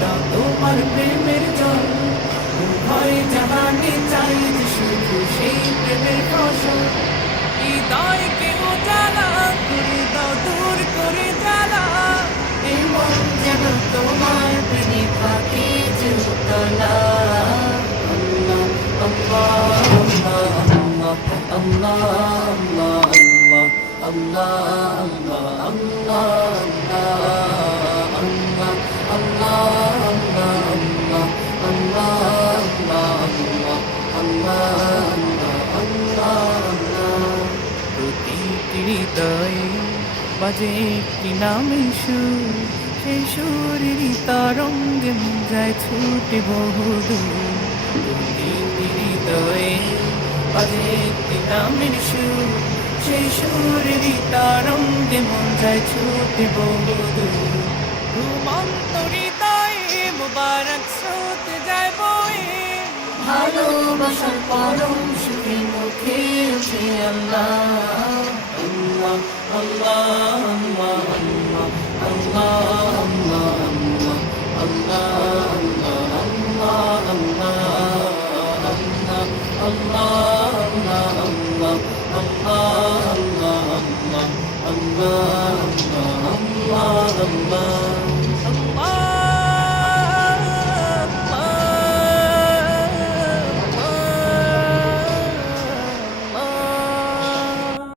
দাও তোমার প্রেমের জল উভয় জাহানে চাই যে শুধু সেই প্রেমের ফসল হৃদয়কে উজালা করে দাও দূর করে জ্বালা এই মন যেন তোমার প্রেমে থাকে যে উতলা প্রতিটি হৃদয়ে বাজে একটি নামের সুর সেই সুরের তরঙ্গে যায় ছুটে বহুদূর প্রতিটি হৃদয়ে বাজে একটি নামের সুর সেই সুরের তরঙ্গে মন যায় ছুটে বহুদূর ঘুমন্ত হৃদয়ে মুবারক স্রোত যায় বয়ে ভালোবাসার পরম সুখে মুখে উঠে আল্লাহ আল্লাহ আল্লাহ আল্লাহ আল্লাহ আল্লাহ আল্লাহ